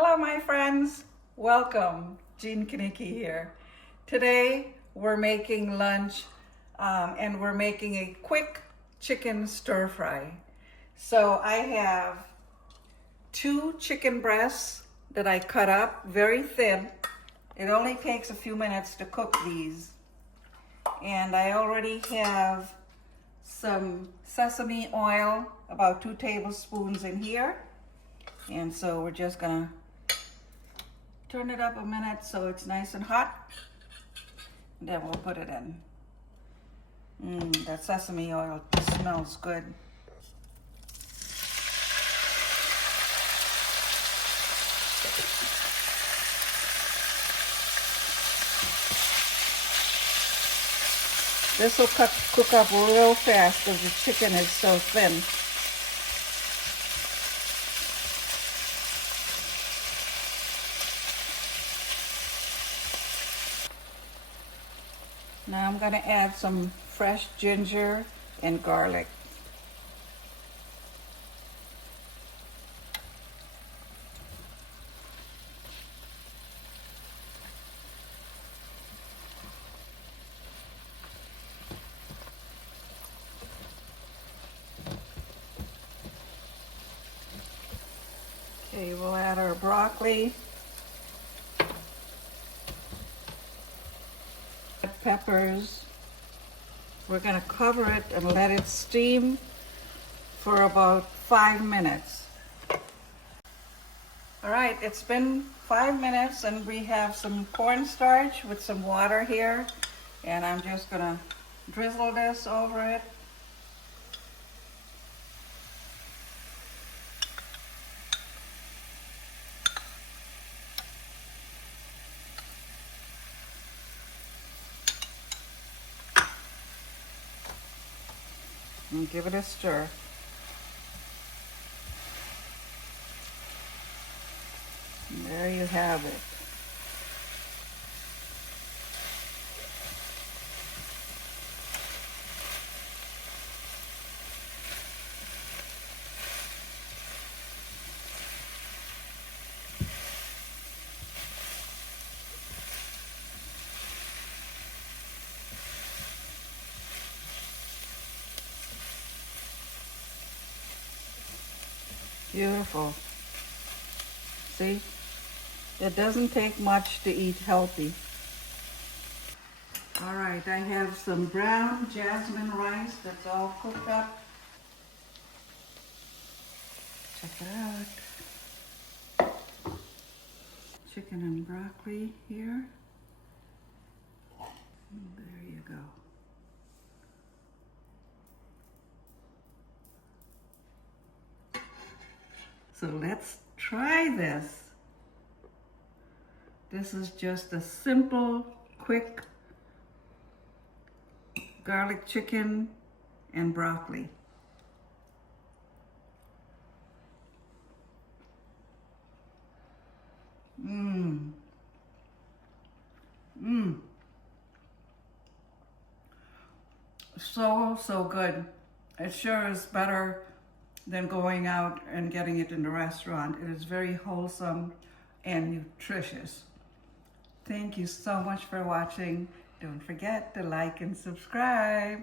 Hello my friends, welcome. Jean Kanicki here. Today we're making lunch and we're making a quick chicken stir fry. So I have 2 chicken breasts that I cut up very thin. It only takes a few minutes to cook these. And I already have some sesame oil, about 2 tablespoons in here. And so we're just gonna turn it up a minute so it's nice and hot. And then we'll put it in. That sesame oil smells good. This will cook up real fast because the chicken is so thin. Now I'm going to add some fresh ginger and garlic. Okay, we'll add our broccoli, peppers. We're going to cover it and let it steam for about 5 minutes. All right, it's been 5 minutes and we have some cornstarch with some water here, and I'm just going to drizzle this over it. And give it a stir. And there you have it. Beautiful. See? It doesn't take much to eat healthy. All right, I have some brown jasmine rice that's all cooked up. Check it out. Chicken and broccoli here. And there you go. So let's try this. This is just a simple, quick garlic chicken and broccoli. So good. It sure is better than going out and getting it in the restaurant. It is very wholesome and nutritious. Thank you so much for watching. Don't forget to like and subscribe.